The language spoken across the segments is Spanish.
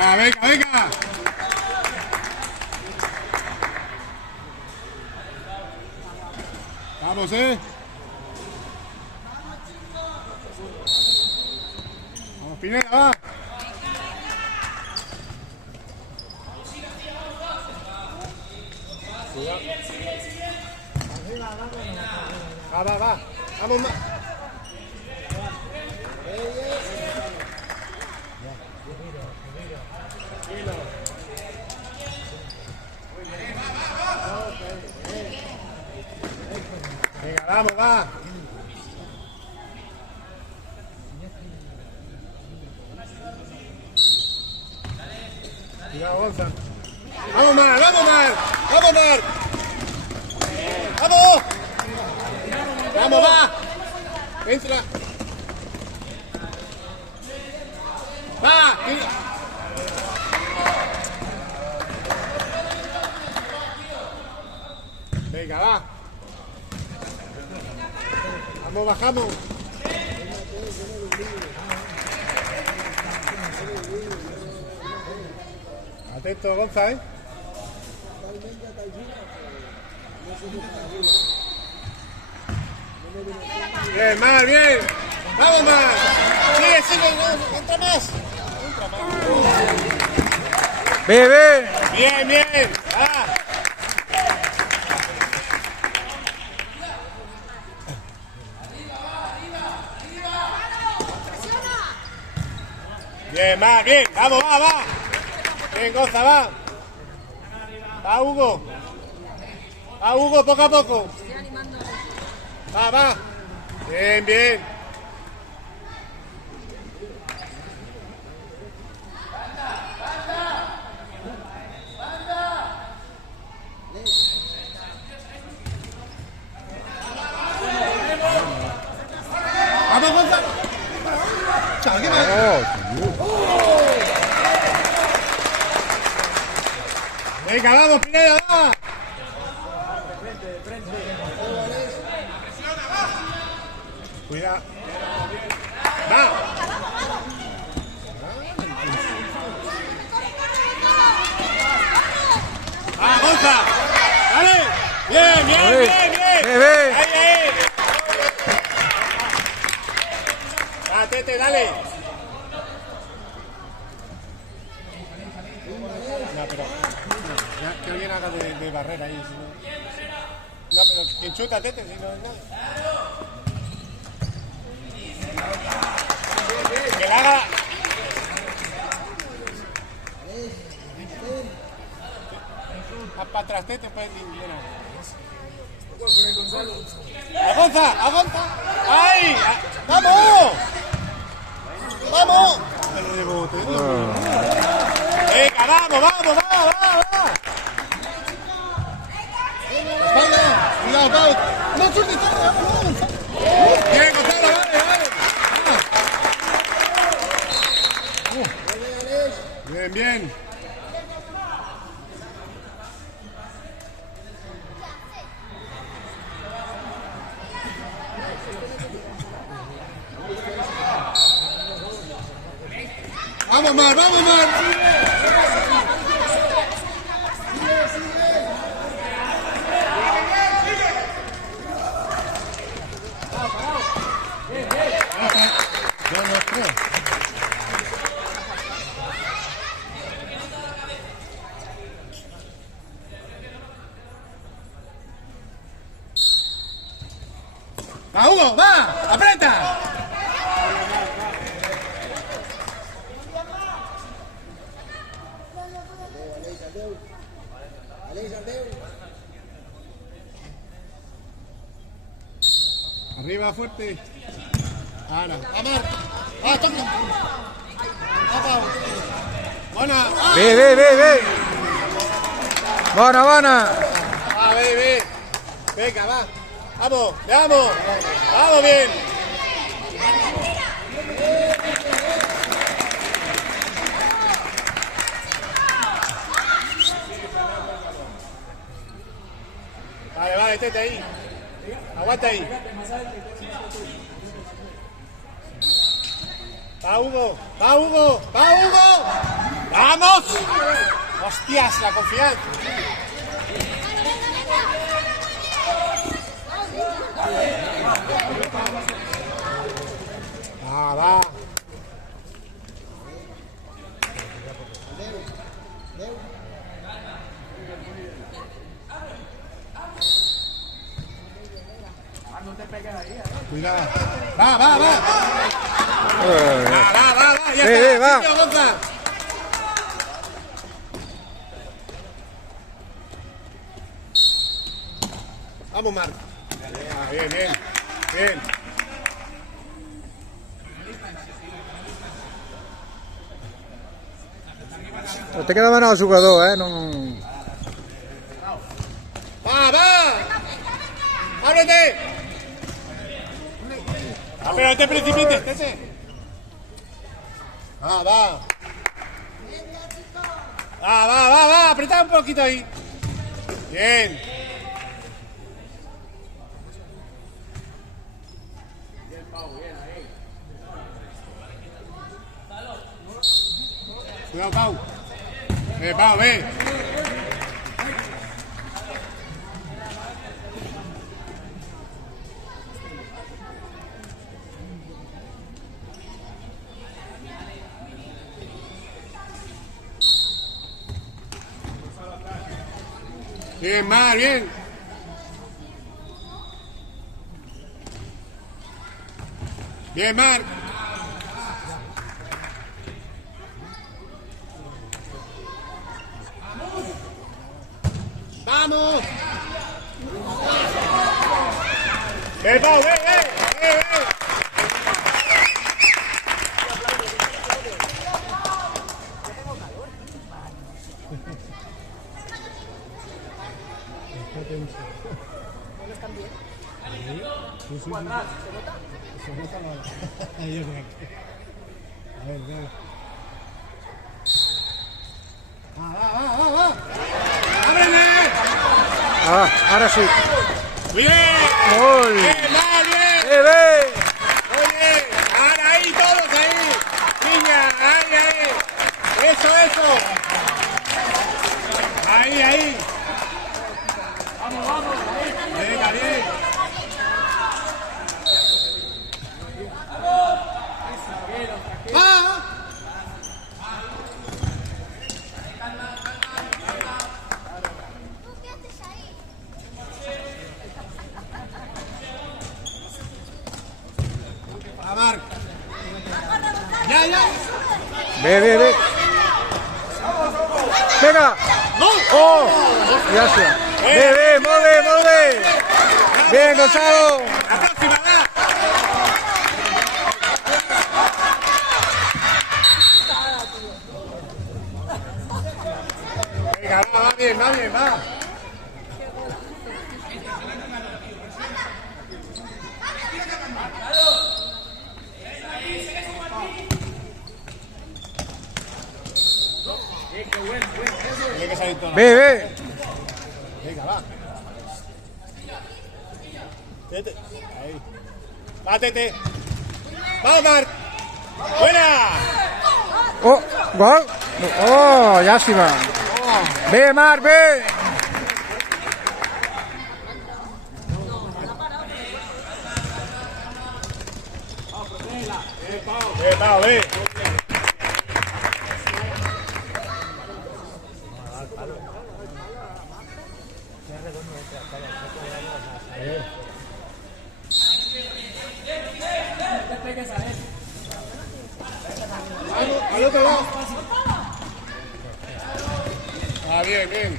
Ah, venga, venga. Vamos, Vamos, Pineda, va. Va. Vamos más. Venga, vamos, va. Cuidado, Gonza. Vamos, Mar, vamos, Mar. Vamos, Mar. Vamos. Vamos, va. Entra. Va. Venga, va. Vamos, bajamos. Atento, Gonza, Bien, Mar, bien. Vamos, Mar. Sigue, entra más. Bebe. Bien. Ah. Bien, Mar, bien. Vamos, va. Bien, Gonza, va. Va, Hugo. Va, Hugo, poco a poco. Va. Bien. Vamos, Gonza. Venga, vamos, Pineda, va. Cuidado. Va. ¡Ah, Gonza! ¡Dale! ¡Bien! Bebe. ¡Ahí! ¡Ah, Tete, dale! No, pero... Ya, que alguien haga de barrera ahí. Si no, pero que chuta, Tete, si no es nada. Que la haga... Para atrás, Tete, pues... ¡Agonza! ¡Ay! ¡Vamos! Venga, vamos, va. Espalda, cuidado, Pau. No sueltes todo, vamos. Bien, Gonzalo, vale. Bien. Vamos, Mar. ¡Va, Hugo! ¡Va! ¡Aprieta! Arriba, fuerte. Ara. Amar. Ah, toca. Apa. Bona. Ve. Bona. Ah, ve. Venga, va. Vamos, veamos. Vamos bien. Vale, tete ahí. Aguanta ahí. Va Hugo. ¡Vamos! ¡Hostias, la confianza! Va. Cuidado. Va. Va. Ya está. Va. Sitio, Gonza. Vamos, Marc. Bien. Te queda mal el jugador, no... ¡Va! ¡Ábrete! Pero no te precipites, Tete. Va. Va. Apretad un poquito ahí. Bien. Cuidado, Pau. Pau, ve. Bien, Mar, bien. Bien, Mar. ¡Vamos! Pau, ve. Va. ¡Ábrele! Ahora sí. ¡Bien! Gol. ¡Bien! Ve. Oye, ahora ahí, todos ahí. Niña, ahí. Eso. Ahí. Vamos. Venga, bien. ¡Va! A Marc. Ya. Ve. Venga. Oh, gracias. Ve, molt bé. Bien, Gonzalo. La próxima, va. Venga, va bien, va. Tiene que salir todo. Ve. Venga, va. Tete. Ahí. Va, Tete. ¡Vamos, Marc! ¡Buena! Oh, gol. Oh, llàstima. Ve, Marc, ve. Pau, ve. Vamos, al otro lado. Ah, bien, bien.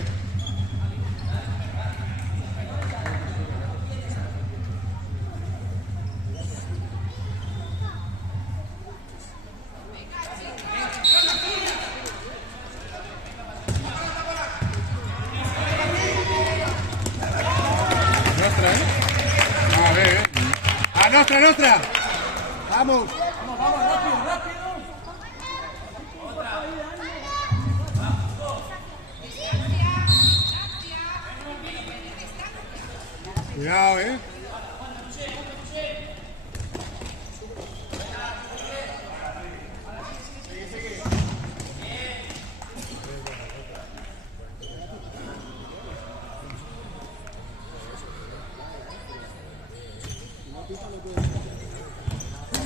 Nostra, ¿eh? A ver. ¡A nostra, nostra! ¡Vamos! Cuidado, ¿eh?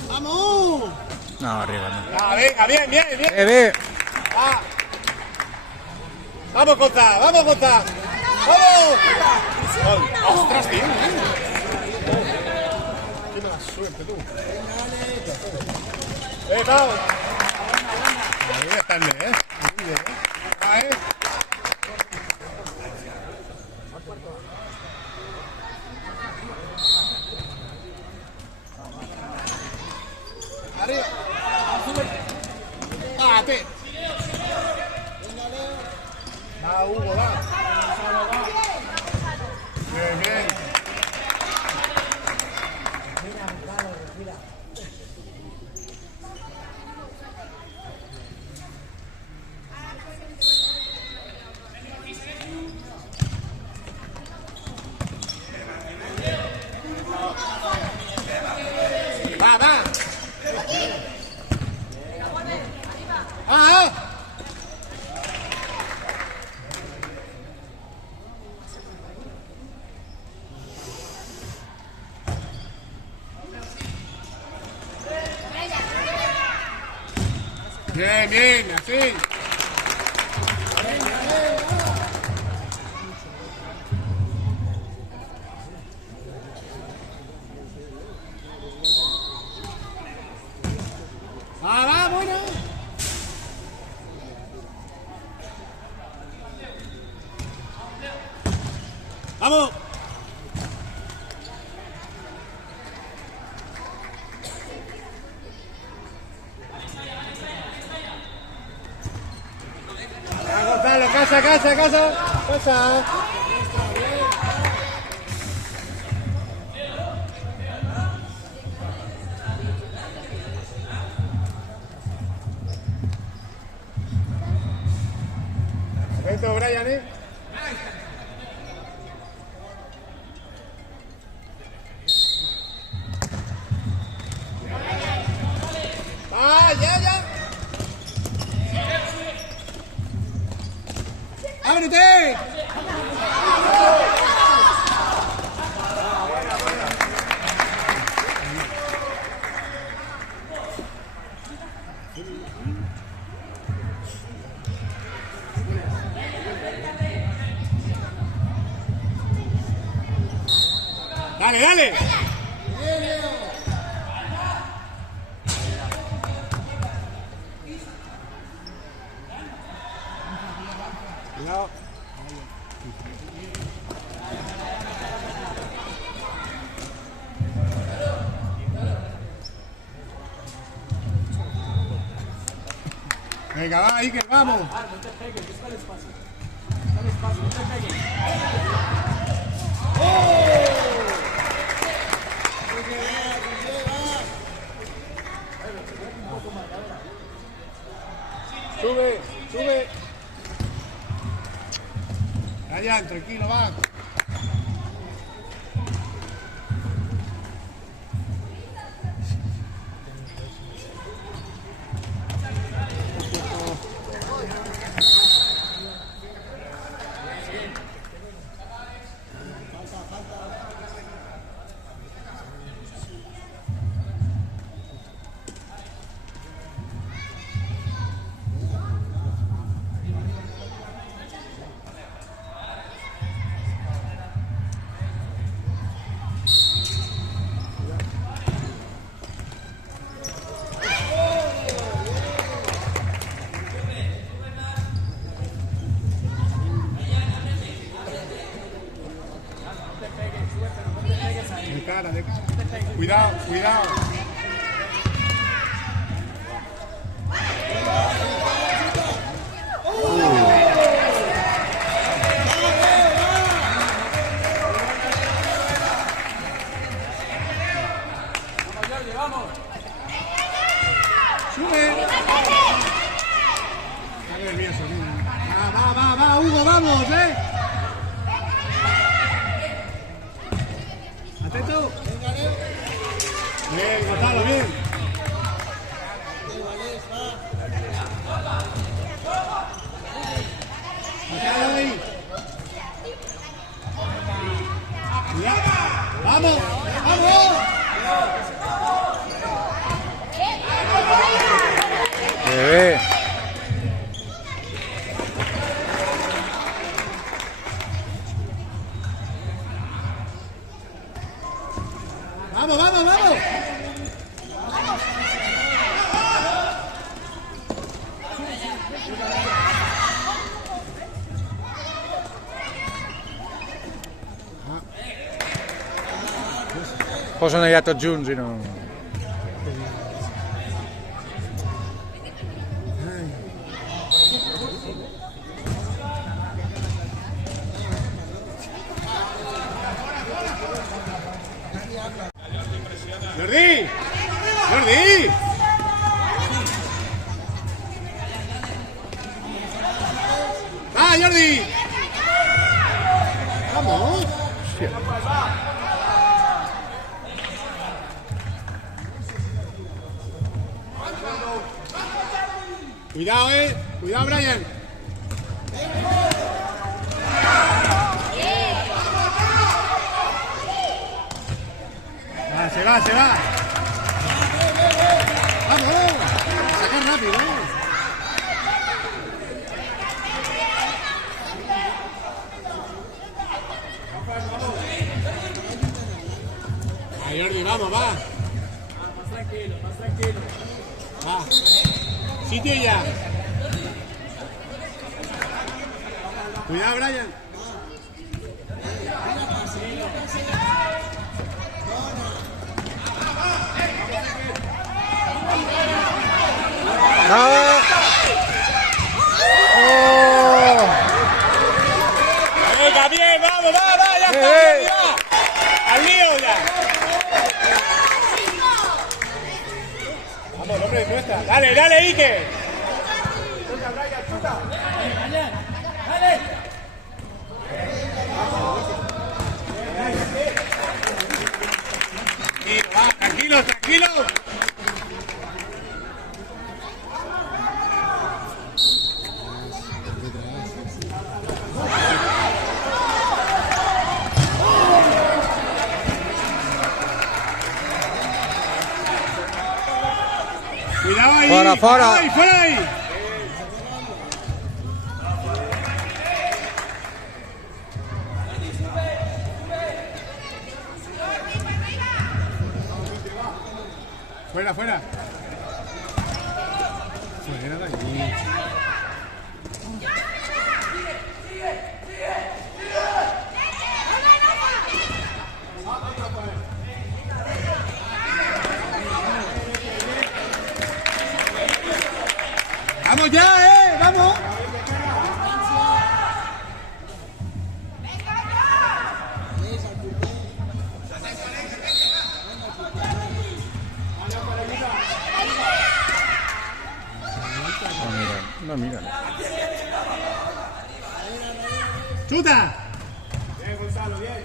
¡Vamos! No, arriba, no. Ah, venga, bien, bien, bien. Bien. Ah. ¡Vamos, Costa! ¡Vamos, Costa! ¡Vamos! Oh, ¡ostras, bien! ¡Qué mala suerte, tú! ¡Vamos! Ahí está el ¿eh? Muy bien, ¿eh? Ah, ¿eh? ¡Arriba! ¡Date! Va, Hugo, va. Bien, bien. Va, va. ¡Ah! Bien, bien, así. Va, bueno. Vamos. Gonzalo, casa, casa, casa. Casa. Esto, Brian, ¿eh? ¡Ah, ya, ya! ¡Ábrete! ¡Dale, dale! Cuidado. Venga, va, Iker, vamos. No te pegues, busca el espacio. Busca el espacio, no te pegues. Sube, sube. Allá, tranquilo, va. cara, de cara. Cuidado, cuidado. Vamos. Sube. Está nervioso, niño. Va, Hugo, vamos, Atento. Bien, Gonzalo, bien. Gonzalo ahí. Cuidado. Vamos, vamos. Bebé. Vamos, vamos, vamos. Posen allà tots junts i no... Jordi! Jordi! ¡Ah, Jordi! ¡Vamos! Cuidado, cuidado, Brian. Se va, se va. Vamos, sacar rápido. Jordi, vamos, va. Más tranquilo, más tranquilo. Va. Sitio ya. Cuidado, Brian. ¡Ah! ¡Oh! Venga, bien, vamos, va, ya está, ya. Al lío ya. Vamos, hombre, cuesta. Dale, dale, Ike. Chuta, Brian, chuta. Dale. Va, tranquilos, tranquilos. Cuidado ahí. Fora, fora. Ahí, fuera ahí. Fuera, fuera. Fuera de ahí. ¡Vamos ya, ¡Vamos! No mira. ¡Chuta! Bien, Gonzalo, bien.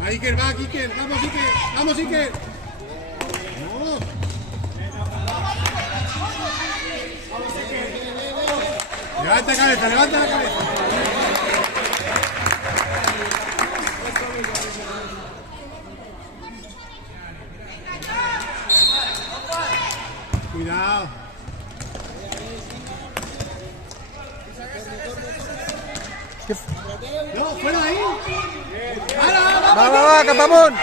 Va, Iker, va, Iker. Vamos, Iker. Vamos, Iker. Vamos. Levanta la cabeza, levanta la cabeza. Cuidado. No, fuera ahí. Va, cap amunt!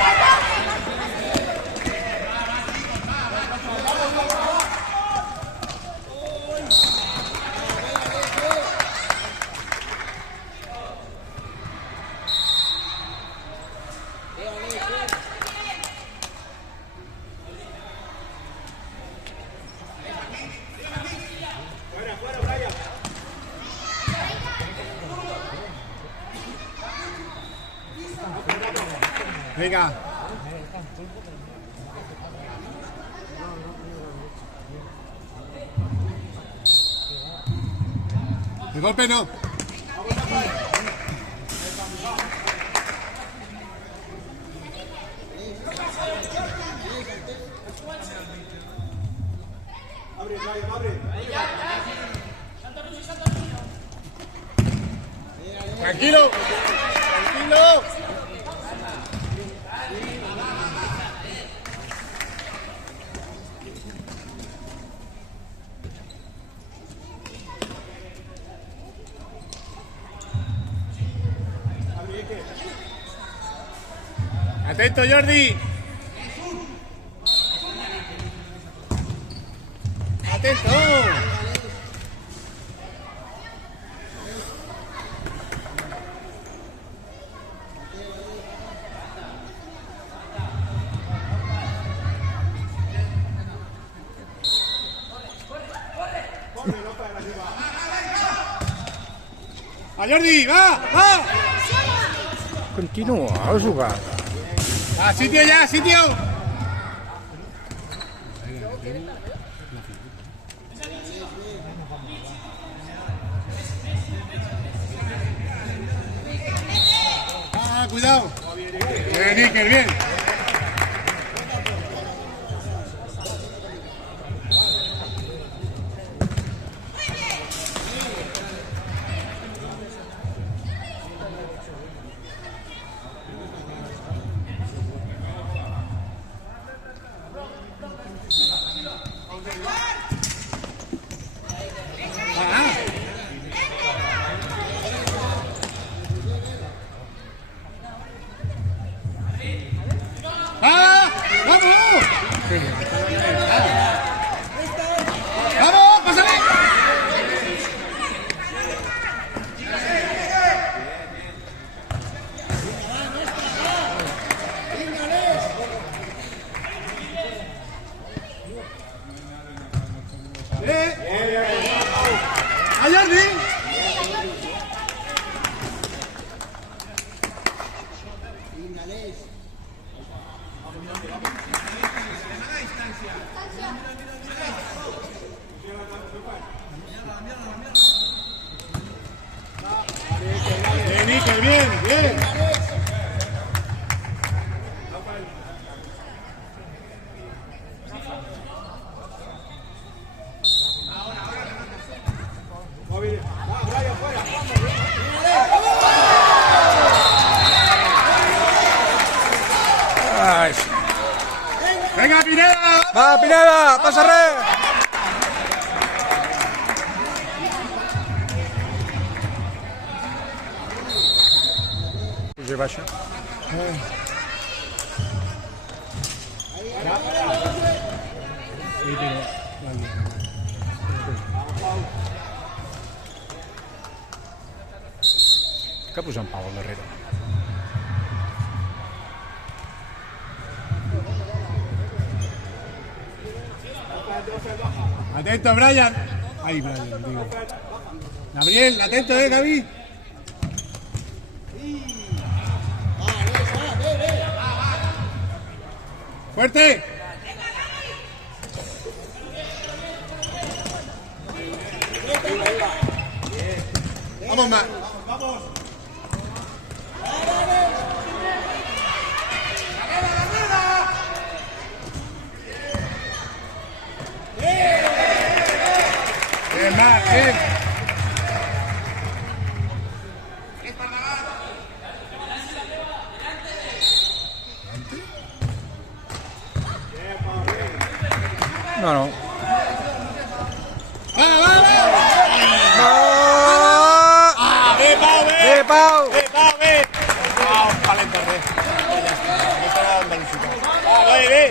Venga. De golpe no. Tranquilo. Tranquilo. Atento, Jordi. Atento. A Jordi, va, va. Continua la jugada. A sitio ya, sitio. Ah, cuidado. Bien, Iker, bien. ¡Ah! ¡Vamos! ¡Vamos! ¡Pásale! ¡A Jordi! Bien, Iker, bien, bien. Ay. Venga, Pineda. Va, Pineda, pasa red. Puja i baixa. Que posa en Pau al darrere. Atento, Brian. Ahí, Brian, digo. Gabriel, atento, Gaby. Fuerte. Vamos más. Vamos. Bien, más, bien. No, no. ¡Va, va, va! ¡Ah! ¡Ve, Pau, ve! ¡Eh, Pau! ¡Ve, Pau, ve! ¡Pau, paleta, ve! Ya está, no será Andalucía. ¡Va, ve, ve!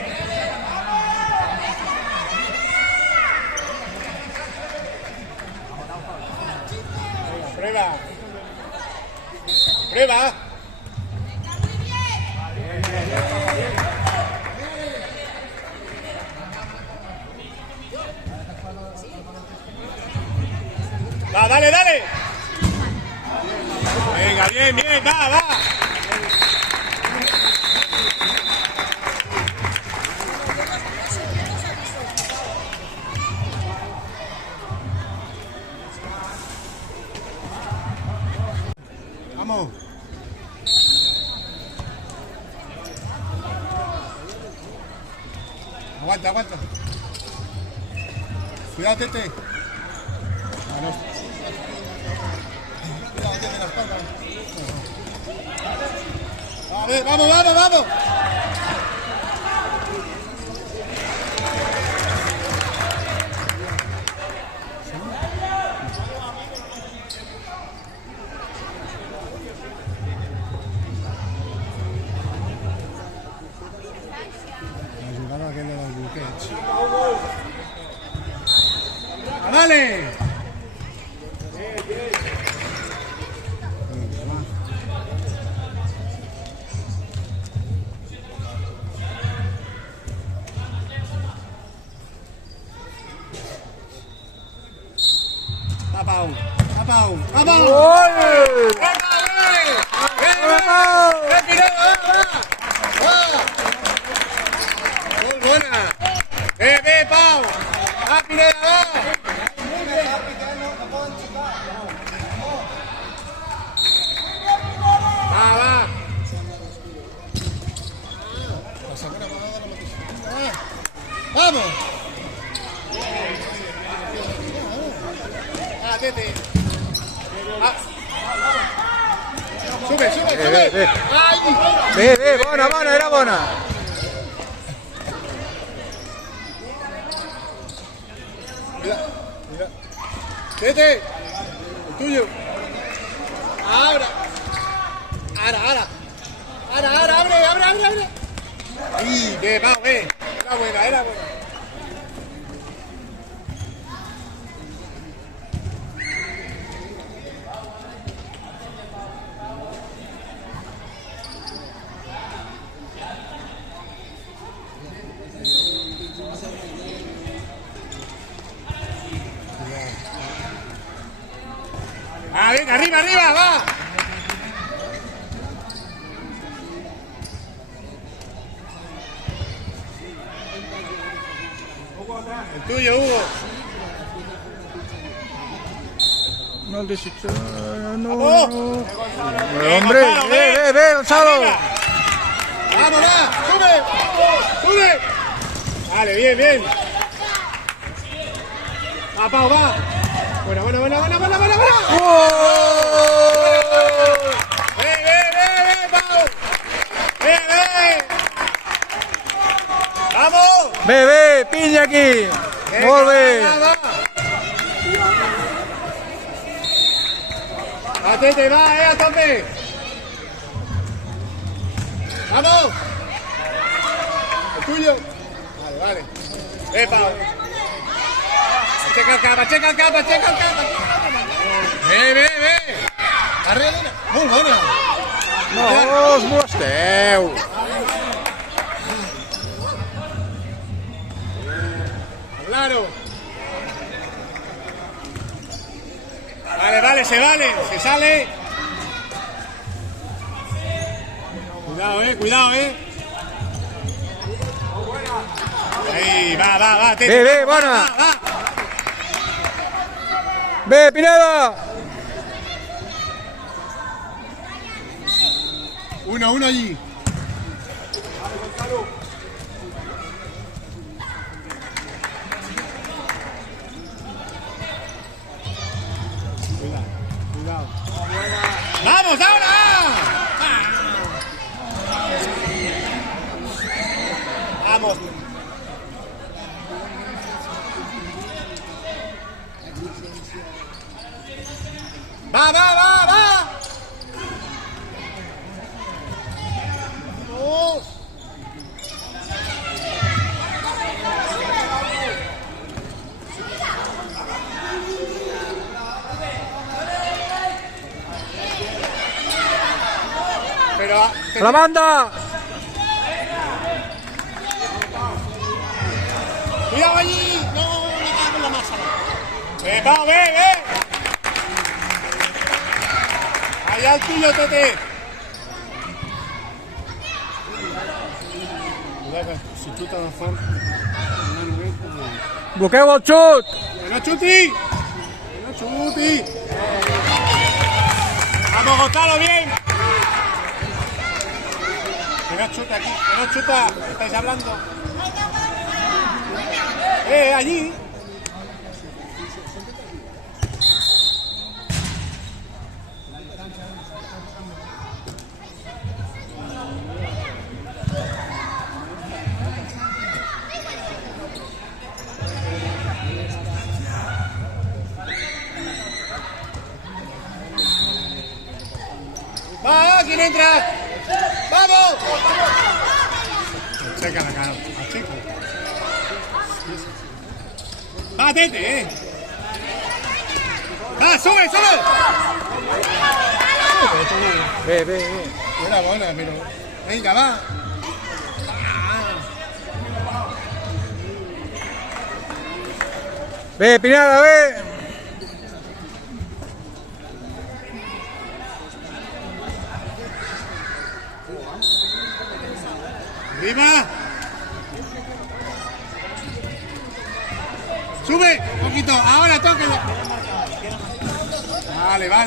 Prueba. Prueba. Va, dale, dale. Venga, bien, bien, va, va. Aguanta, aguanta. Cuidado, Tete. Cuidado, Tete, la espalda. A ver, vamos, vamos, vamos. ¡Dale! ¡Papau! ¡Papau! ¡Vamos! ¡Muy buena! ¡Ve, Pau! ¡Ah, Pineda, va! Va. ¡Vamos! ¡Ah, Tete! Ah. ¡Sube, sube, sube! ¡Ay! Bona, bona, era bona. Mira, mira. Tete, el tuyo. Ahora. Ahora, abre. Ahí, ve, va, ve. Era buena. Ah, venga, arriba, va. El tuyo, Hugo. No el deshecho. No. ¡Vamos! Hombre, ve, Gonzalo. ¡Vamos, va! ¡Sube! Vale, bien. Va, Pau, va. Buena. ¡Oh! ¡Ve, Pau! ¡Ve! ¡Vamos! Ve, piña aquí. Vuelve. ¡Atente, va, a tope! ¡Vamos! ¡El tuyo! Vale. Pau. Checa el capa. Ve. Arriba. Muy buena. No us molesteu. Claro. Vale, se sale. Cuidado, Ahí, va. Ve, bona. Va. Ve, Pineda. Uno allí. Cuidado. ¡Vamos ahora! Vamos. Va. Vamos. Pero ¡A la banda! cuidado allí. No, me cago en la masa. Pau, ve. Allá el tuyo, Tete. Cuidado, si tú te vas a Bloqueu el xut! ¡No chuti! ¡Vamos, Gonzalo, bien! Que no chuta aquí, que no chuta, estáis hablando. Allí. ¡Va! ¿Quién entra? ¡Vamos! Checa la cara, chico. ¡Va, Tete! ¡Va, sube, sube! Ve. Buena bola, pero... Venga, va. Ve, Pinada, ve. ¡Viva! ¡Sube! Un poquito. Ahora tóquelo. Vale, va.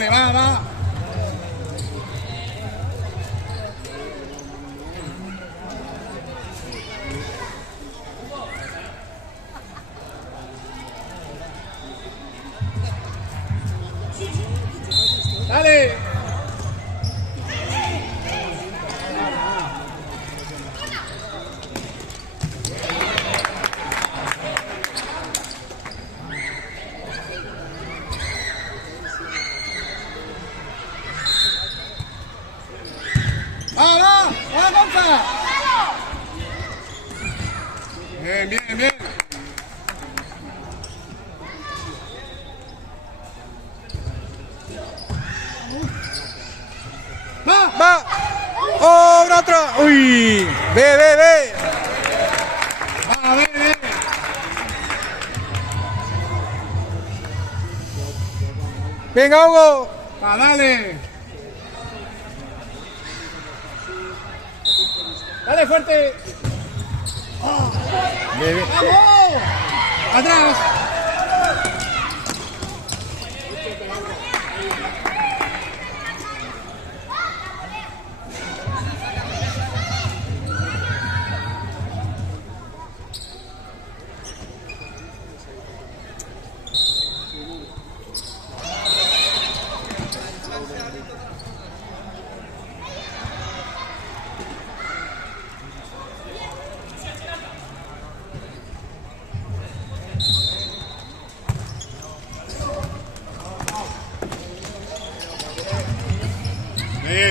Dale. ¡Va, Gonza! Bien. Va. ¡Oh, otro! ¡Uy! Ve. Va, ve. Venga, Hugo. Va, dale. Dale fuerte. Ve. ¡Vamos! ¡Atrás!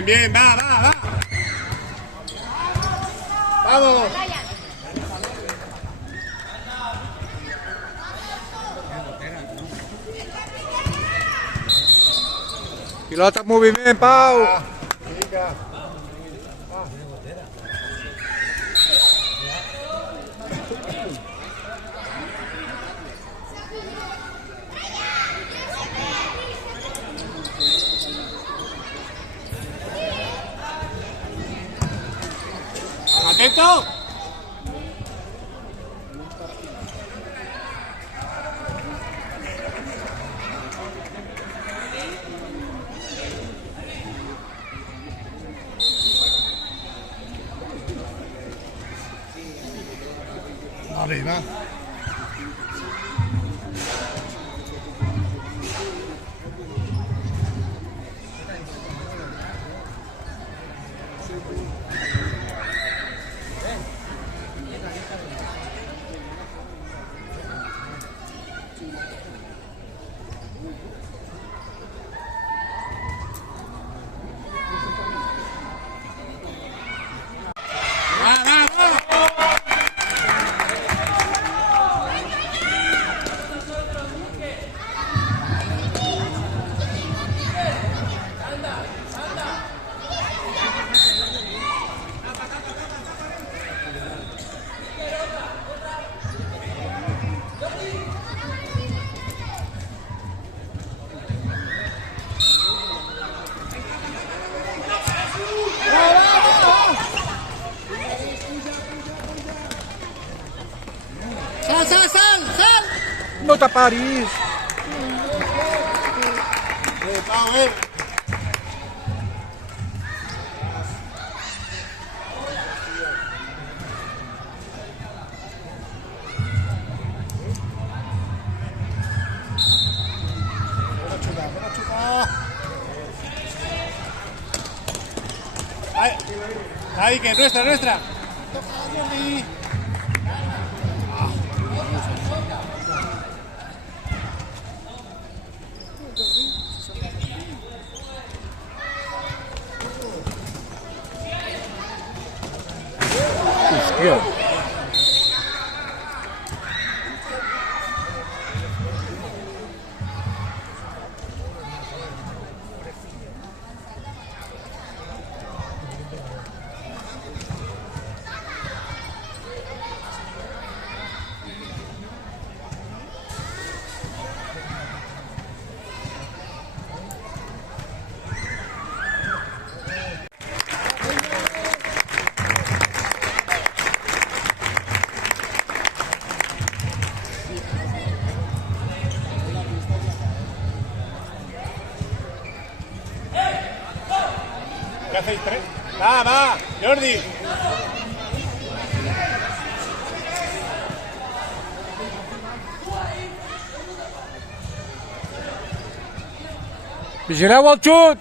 Bien, va. Vamos. Pilota muy bien, Pau. Venga. ¡Atento! Arriba. ¡Sal! Nota París. Vamos, Ahí, que nuestra, nuestra. Toca, Jordi. Hostia. ¿Qué hacéis tres? Va, va, Jordi. Vigileu el xut!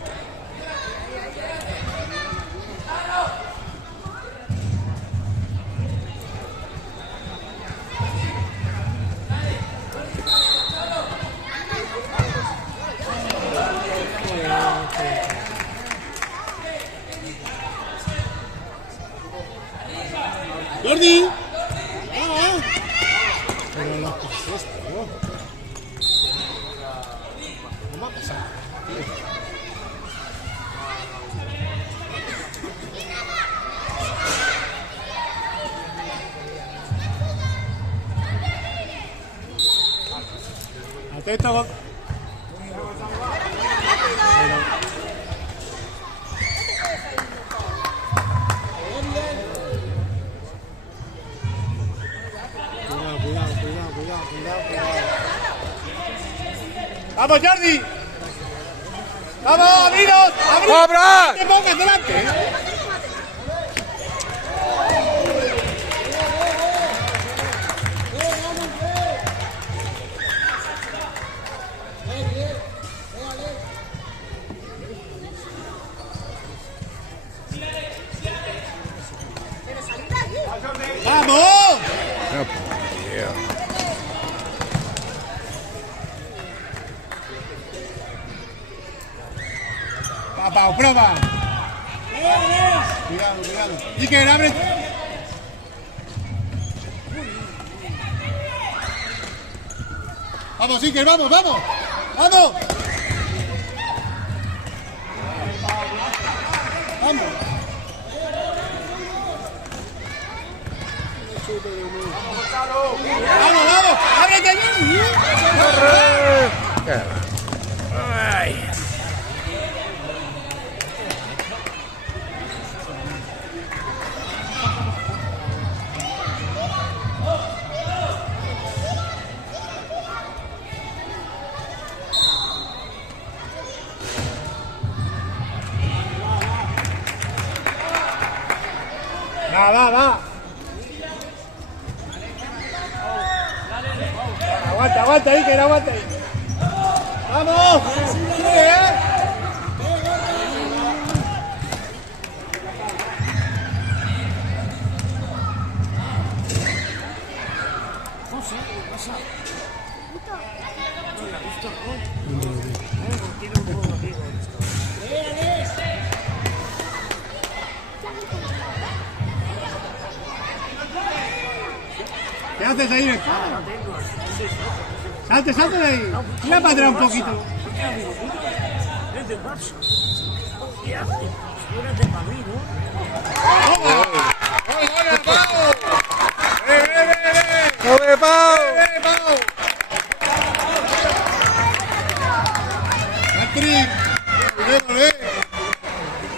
Jordi. Atento. ¡Vamos, Jordi! ¡Vamos, abriros! ¡Abriros! ¡Abra! ¡Te pongas delante! ¡Vamos! Papá, prueba. Cuidado, cuidado. Iker, abre. Vamos, Iker, vamos, vamos. Vamos. Vamos. Vamos, vamos. Ábrete bien. Ay. Va. Aguanta, Iker, aguanta. ¡Vamos! ¿Qué haces ahí? Salte de ahí. Mira para atrás un poquito. ¡Sobre Pau!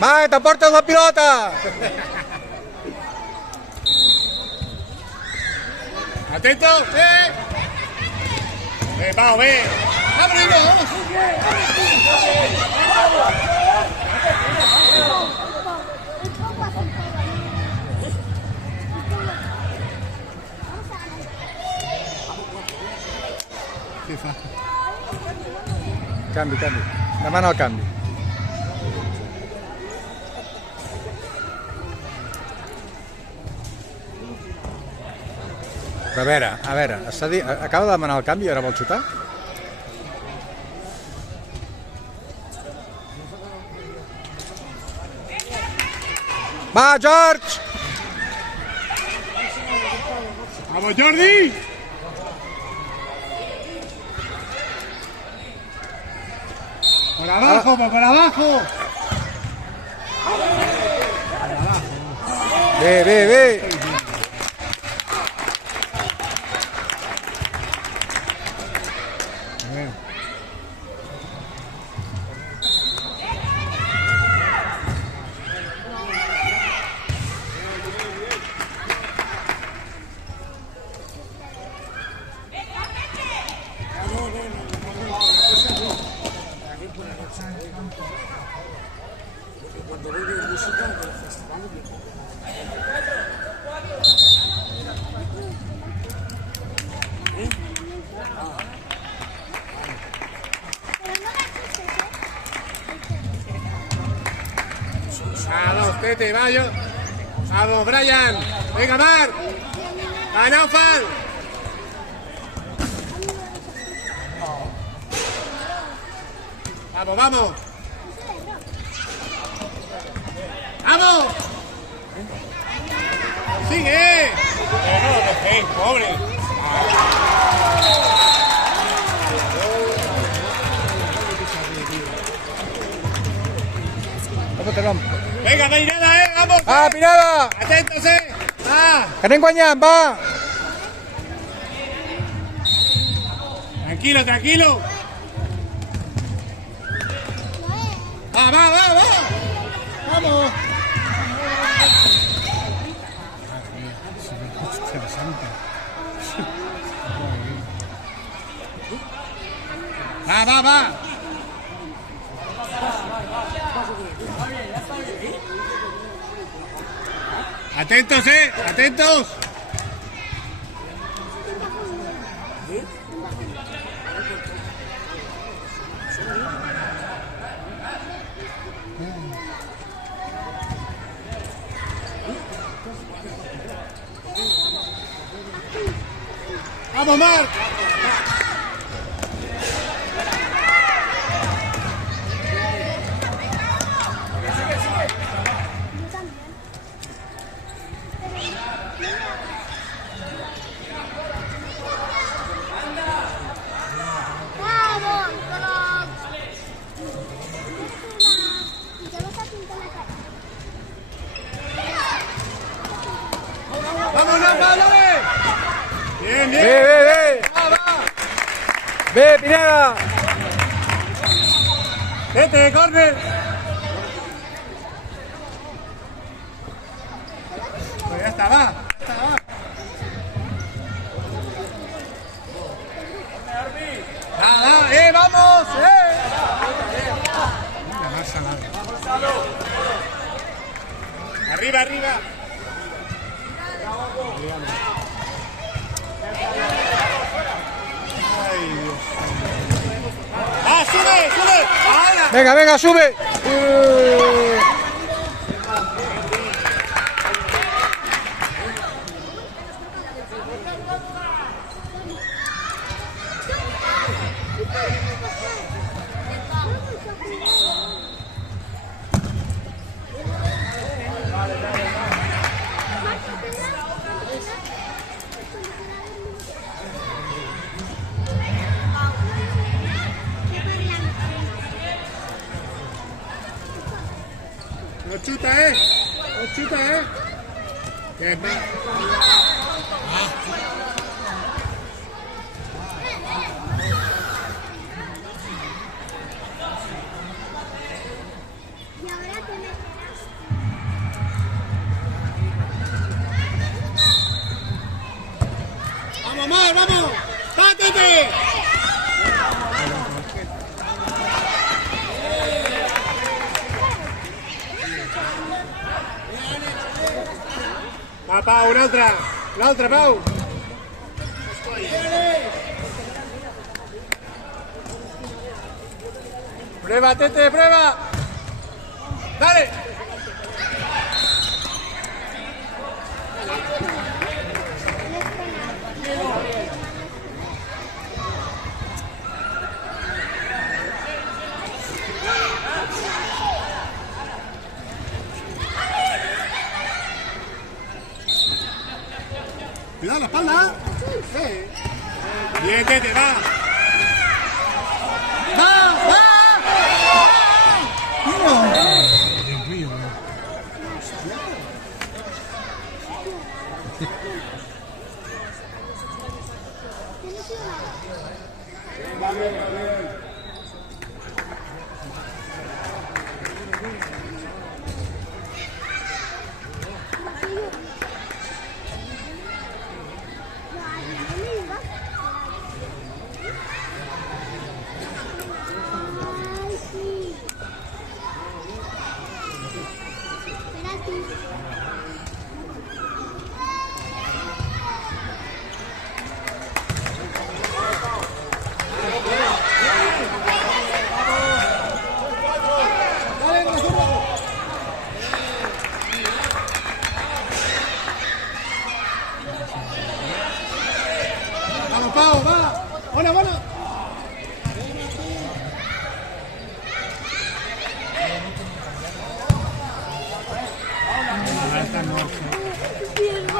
¡Va, te aportes la pilota! ¡Atento! Pau, ve! ¡Abre, vamos! Canvi. Demana el canvi. Però a veure, acaba de demanar el canvi i ara vol xutar? Va, George! ¡Vamos, Jordi! ¡Por abajo, por abajo! Ve. Vamos, Tete, vaya. Vamos, Brian. Venga, Mar. A Naufal. Vamos, vamos. ¡Vamos! ¡Sigue! No lo dejéis, pobre. Venga, no hay nada, vamos. Va, Pineda! Atentos, va. Que anem guanyant, va! Tranquilo, tranquilo. Va. Vamos. Va. Atentos, atentos. Vamos, Marc. Bien. Ve. Ve, Pineda. Vete, córner. Pues ya está, va. Vamos, Arriba. Sube. Ahora. Venga, sube. No chuta, Bien. Vamos, Mar, vamos. ¡Bátete! Va, Pau, l'altra, Pau. Prueba, Tete, prueba. Dale. Cuidado la espalda. Bien, Tete, va. Vamos, Pau, va. Bueno, bueno.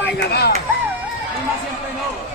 Venga, va. Siempre no.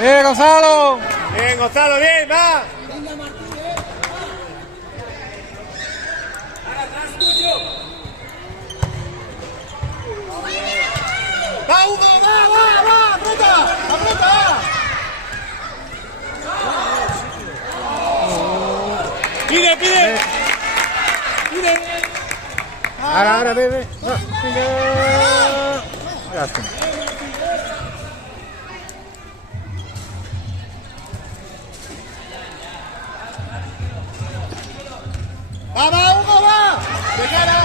¡Bien, Gonzalo! Bien, Gonzalo, bien, va. Va, Hugo, va, aprieta, aprieta. Pide, pide. Pide. Ahora, bebe. Lástima. Va, Hugo, va. De cara.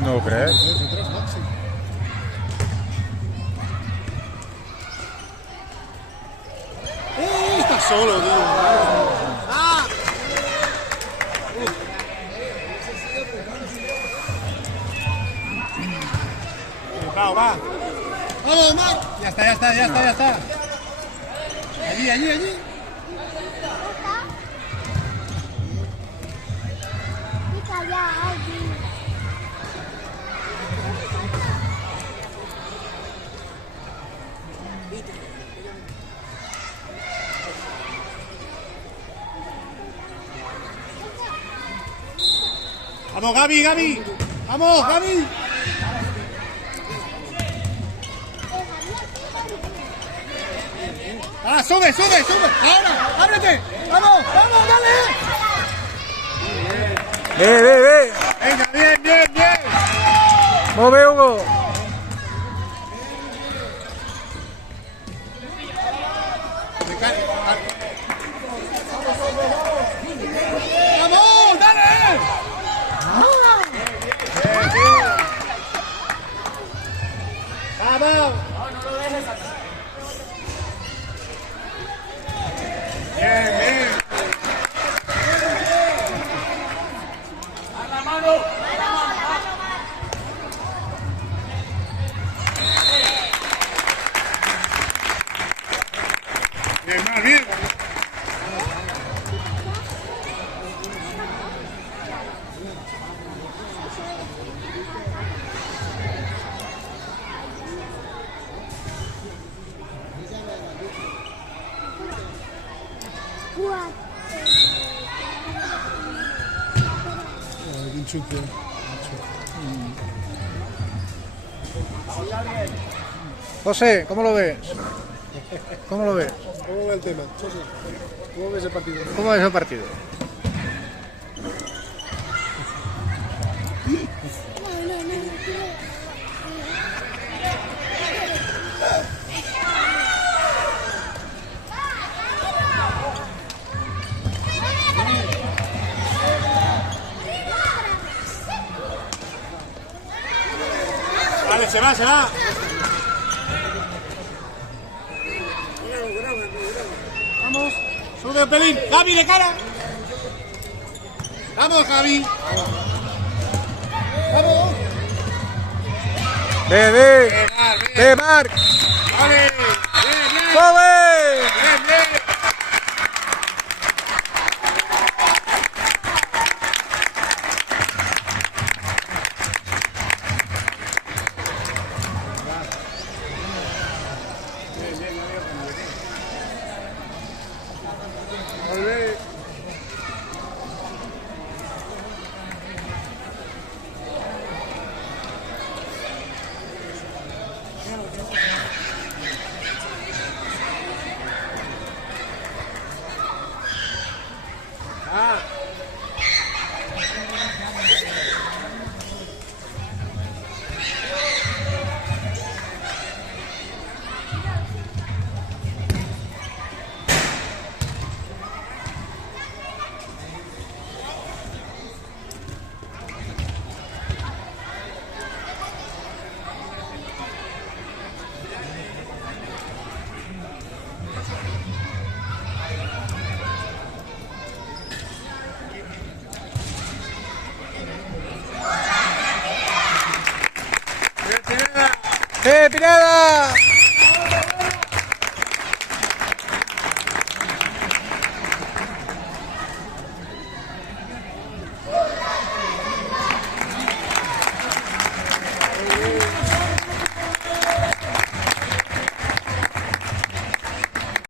No crees. Está solo, tío. ¡Ah! Va. Vamos, Omar. Ya está. Allí. Vamos, Gaby. Vamos, Gaby. Ah, sube. Ahora, ábrete. Vamos, dale. Ve. Venga, bien. Mueve, Hugo. Vamos, dale. Vamos. No lo dejes atrás. Bien. A la mano. Bien. José, ¿cómo lo ves? ¿Cómo lo ves? ¿Cómo va el tema? ¿Cómo ves el partido? ¿Cómo ves el partido? se va, se va. Vamos, sube un pelín. Javi, de cara. Vamos, Javi. Vamos. Ve, Marc. Vale. Bien, bien. ¡Sube! Bien, bien. Pineda!